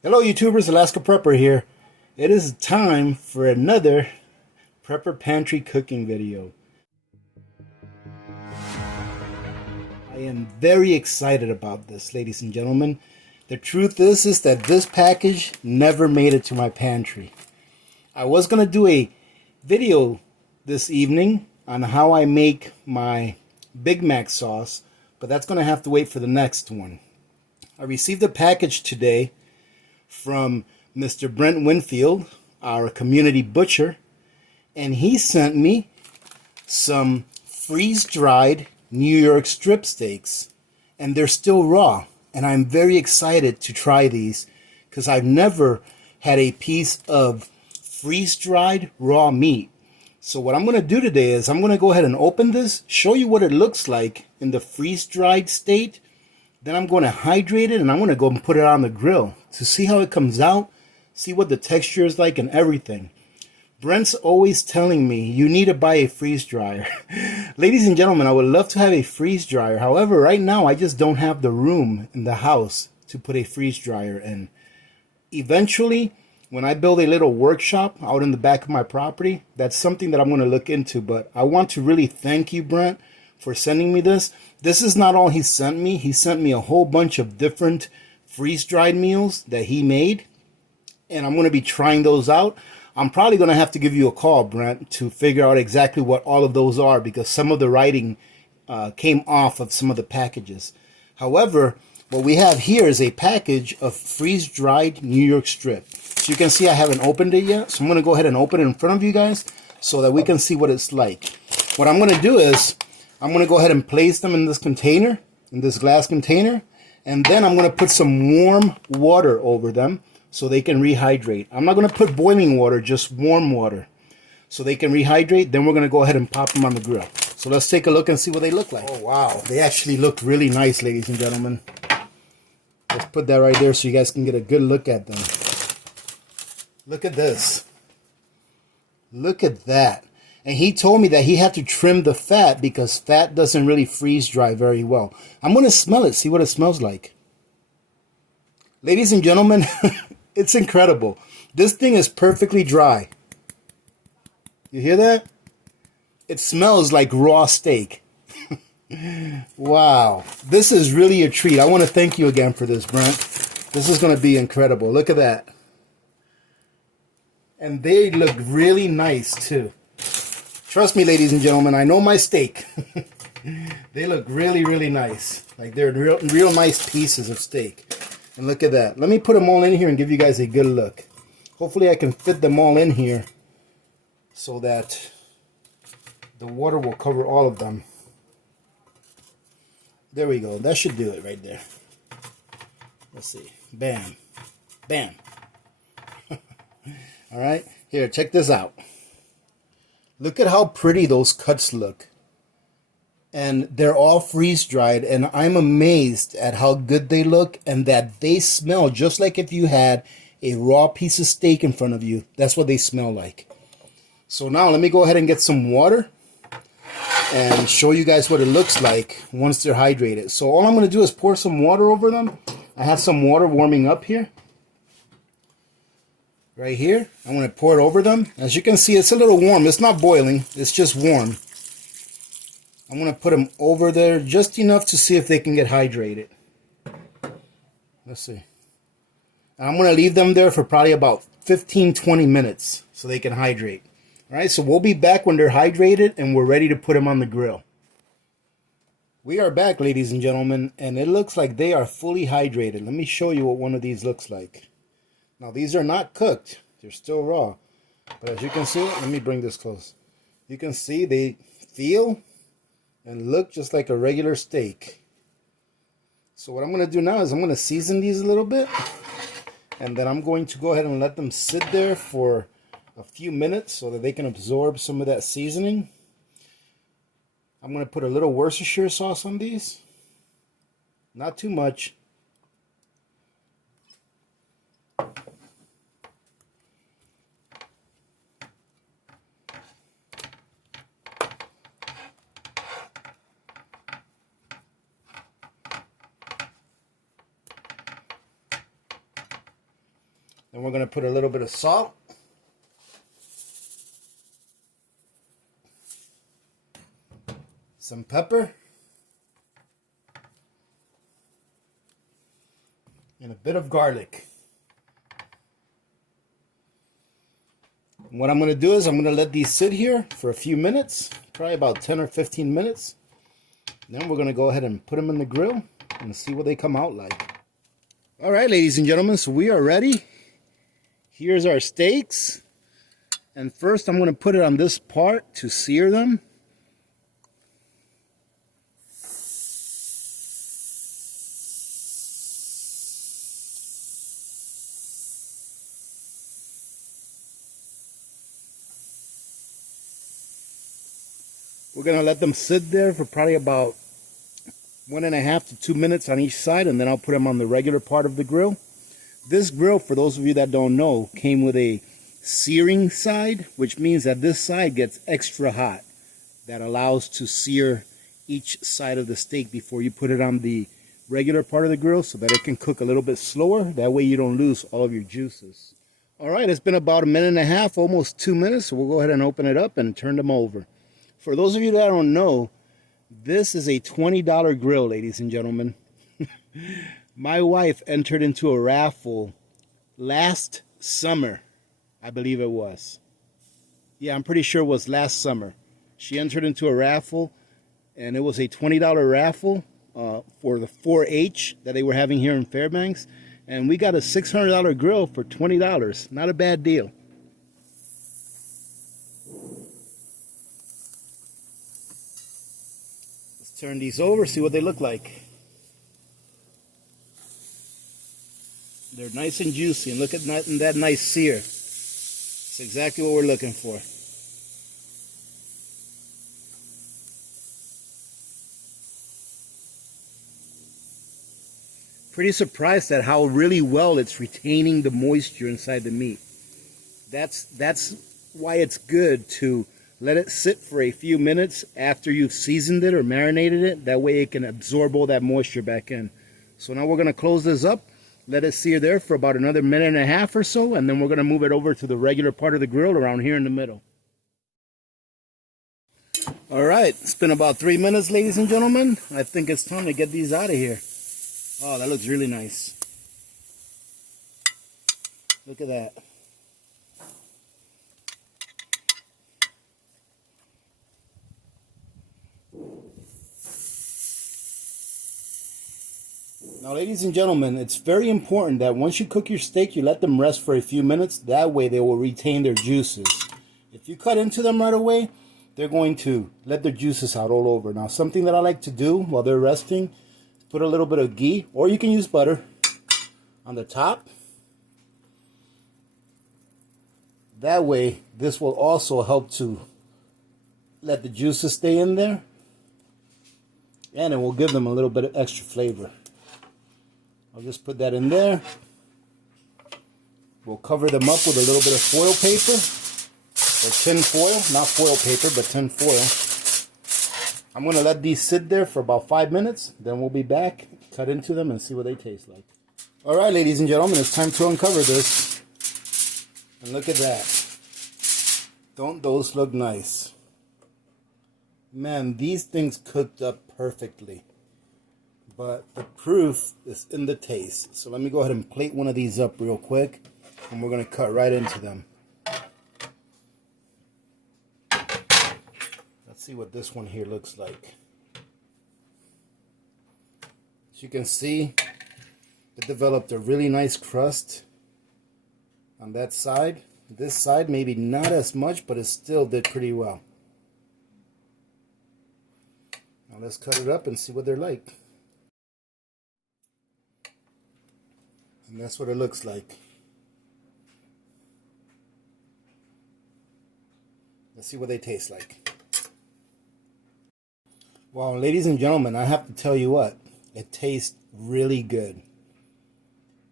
Hello YouTubers, Alaska Prepper here. It is time for another Prepper Pantry cooking video. I am very excited about this, ladies and gentlemen. The truth is that this package never made it to my pantry. I was going to do a video this evening on how I make my Big Mac sauce, but that's going to have to wait for the next one. I received a package today from Mr. Brent Winfield, our community butcher, and he sent me some freeze-dried New York strip steaks, and they're still raw, and I'm very excited to try these because I've never had a piece of freeze-dried raw meat. So what I'm going to do today is I'm going to go ahead and open this, show you what it looks like in the freeze-dried state. Then I'm going to hydrate it and I'm going to go and put it on the grill to see how it comes out, see what the texture is like and everything. Brent's always telling me you need to buy a freeze dryer. Ladies and gentlemen, I would love to have a freeze dryer. However, right now I just don't have the room in the house to put a freeze dryer in. Eventually, when I build a little workshop out in the back of my property, that's something that I'm going to look into. But I want to really thank you, Brent, for sending me this. This is not all he sent me. He sent me a whole bunch of different freeze-dried meals that he made, and I'm going to be trying those out. I'm probably going to have to give you a call, Brent, to figure out exactly what all of those are because some of the writing came off of some of the packages. However, what we have here is a package of freeze-dried New York strip. So you can see I haven't opened it yet, so I'm going to go ahead and open it in front of you guys so that we can see what it's like. What I'm going to do is I'm going to go ahead and place them in this container, in this glass container, and then I'm going to put some warm water over them so they can rehydrate. I'm not going to put boiling water, just warm water so they can rehydrate. Then we're going to go ahead and pop them on the grill. So let's take a look and see what they look like. Oh, wow. They actually look really nice, ladies and gentlemen. Let's put that right there so you guys can get a good look at them. Look at this. Look at that. And he told me that he had to trim the fat because fat doesn't really freeze dry very well. I'm going to smell it, see what it smells like. Ladies and gentlemen, it's incredible. This thing is perfectly dry. You hear that? It smells like raw steak. Wow. This is really a treat. I want to thank you again for this, Brent. This is going to be incredible. Look at that. And they look really nice, too. Trust me, ladies and gentlemen, I know my steak. They look really, really nice. Like they're real nice pieces of steak. And look at that. Let me put them all in here and give you guys a good look. Hopefully I can fit them all in here so that the water will cover all of them. There we go. That should do it right there. Let's see. Bam. Bam. All right. Here, check this out. Look at how pretty those cuts look. And they're all freeze-dried, and I'm amazed at how good they look and that they smell just like if you had a raw piece of steak in front of you. That's what they smell like. So now let me go ahead and get some water and show you guys what it looks like once they're hydrated. So all I'm going to do is pour some water over them. I have some water warming up here. Right here, I'm going to pour it over them. As you can see, it's a little warm. It's not boiling, it's just warm. I'm going to put them over there just enough to see if they can get hydrated. Let's see. And I'm going to leave them there for probably about 15-20 minutes so they can hydrate. All right, so we'll be back when they're hydrated and we're ready to put them on the grill. We are back, ladies and gentlemen, and it looks like they are fully hydrated. Let me show you what one of these looks like. Now, these are not cooked. They're still raw. But as you can see, let me bring this close. You can see they feel and look just like a regular steak. So what I'm going to do now is I'm going to season these a little bit. And then I'm going to go ahead and let them sit there for a few minutes so that they can absorb some of that seasoning. I'm going to put a little Worcestershire sauce on these. Not too much. Then we're going to put a little bit of salt. Some pepper. And a bit of garlic. And what I'm going to do is I'm going to let these sit here for a few minutes, probably about 10 or 15 minutes. Then we're going to go ahead and put them in the grill and see what they come out like. All right, ladies and gentlemen, so we are ready. Here's our steaks. And first I'm going to put it on this part to sear them. We're going to let them sit there for probably about 1.5 to 2 minutes on each side, and then I'll put them on the regular part of the grill. This grill, for those of you that don't know, came with a searing side, which means that this side gets extra hot. That allows to sear each side of the steak before you put it on the regular part of the grill so that it can cook a little bit slower. That way you don't lose all of your juices. All right, it's been about 1.5 minutes, almost 2 minutes, so we'll go ahead and open it up and turn them over. For those of you that don't know, this is a $20 grill, ladies and gentlemen. My wife entered into a raffle last summer, I believe it was. Yeah, I'm pretty sure it was last summer. She entered into a raffle, and it was a $20 raffle for the 4-H that they were having here in Fairbanks. And we got a $600 grill for $20. Not a bad deal. Turn these over, see what they look like. They're nice and juicy, and look at that nice sear. It's exactly what we're looking for. Pretty surprised at how really well it's retaining the moisture inside the meat. That's why it's good to let it sit for a few minutes after you've seasoned it or marinated it. That way it can absorb all that moisture back in. So now we're going to close this up, let it sear there for about another 1.5 minutes or so, and then we're going to move it over to the regular part of the grill around here in the middle. All right, it's been about 3 minutes, ladies and gentlemen. I think it's time to get these out of here. Oh, that looks really nice. Look at that. Now, ladies and gentlemen, it's very important that once you cook your steak, you let them rest for a few minutes. That way they will retain their juices. If you cut into them right away, they're going to let their juices out all over. Now, something that I like to do while they're resting is put a little bit of ghee, or you can use butter, on the top. That way, this will also help to let the juices stay in there, and it will give them a little bit of extra flavor. I'll just put that in there. We'll cover them up with a little bit of foil paper, or tin foil, not foil paper, but tin foil. I'm going to let these sit there for about 5 minutes, then we'll be back, cut into them, and see what they taste like. All right, ladies and gentlemen, it's time to uncover this. And look at that. Don't those look nice? Man, these things cooked up perfectly. But the proof is in the taste. So let me go ahead and plate one of these up real quick, and we're going to cut right into them. Let's see what this one here looks like. As you can see, it developed a really nice crust on that side. This side maybe not as much, but it still did pretty well. Now let's cut it up and see what they're like. And that's what it looks like. Let's see what they taste like. Well, ladies and gentlemen, I have to tell you what, it tastes really good.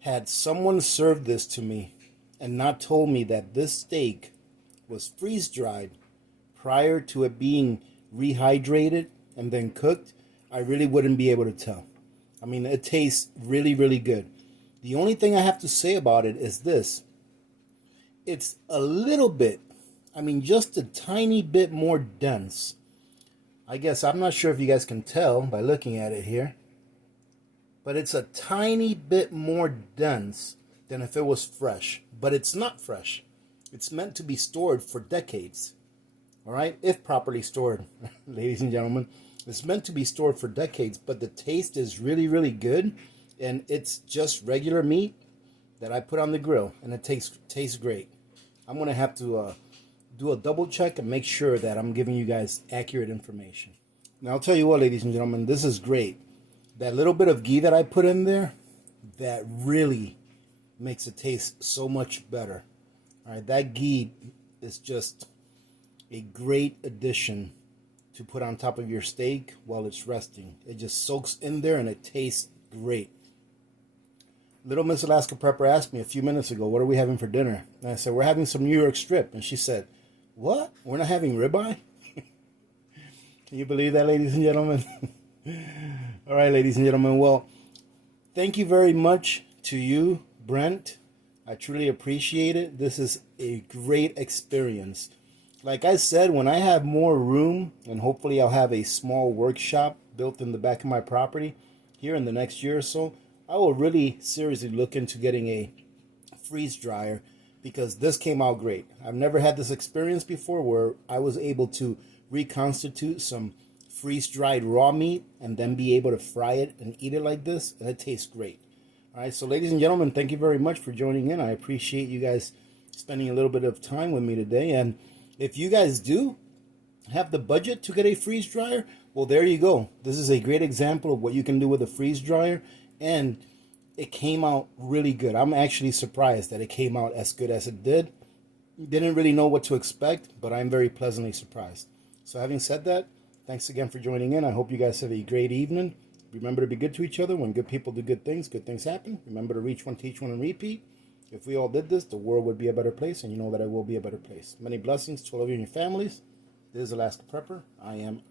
Had someone served this to me and not told me that this steak was freeze-dried prior to it being rehydrated and then cooked, I really wouldn't be able to tell. I mean, it tastes really, really good. The only thing I have to say about it is this. It's a little bit, I mean, just a tiny bit more dense. I guess I'm not sure if you guys can tell by looking at it here, but it's a tiny bit more dense than if it was fresh. But it's not fresh. It's meant to be stored for decades. All right, if properly stored, ladies and gentlemen. It's meant to be stored for decades, but the taste is really, really good. And it's just regular meat that I put on the grill, and it tastes great. I'm going to have to do a double check and make sure that I'm giving you guys accurate information. Now, I'll tell you what, ladies and gentlemen, this is great. That little bit of ghee that I put in there, that really makes it taste so much better. All right, that ghee is just a great addition to put on top of your steak while it's resting. It just soaks in there and it tastes great. Little Miss Alaska Prepper asked me a few minutes ago, what are we having for dinner? And I said, we're having some New York strip. And she said, what? We're not having ribeye? Can you believe that, ladies and gentlemen? All right, ladies and gentlemen. Well, thank you very much to you, Brent. I truly appreciate it. This is a great experience. Like I said, when I have more room, and hopefully I'll have a small workshop built in the back of my property here in the next year or so, I will really seriously look into getting a freeze dryer, because this came out great. I've never had this experience before where I was able to reconstitute some freeze dried raw meat and then be able to fry it and eat it like this, and it tastes great. All right, so ladies and gentlemen, thank you very much for joining in. I appreciate you guys spending a little bit of time with me today. And if you guys do have the budget to get a freeze dryer, well, there you go. This is a great example of what you can do with a freeze dryer, and it came out really good. I'm actually surprised that it came out as good as it did. Didn't really know what to expect, but I'm very pleasantly surprised. So having said that, thanks again for joining in. I hope you guys have a great evening. Remember to be good to each other. When good people do good things happen. Remember to reach one, teach one, and repeat. If we all did this, the world would be a better place, and you know that it will be a better place. Many blessings to all of you and your families. This is Alaska Prepper. I am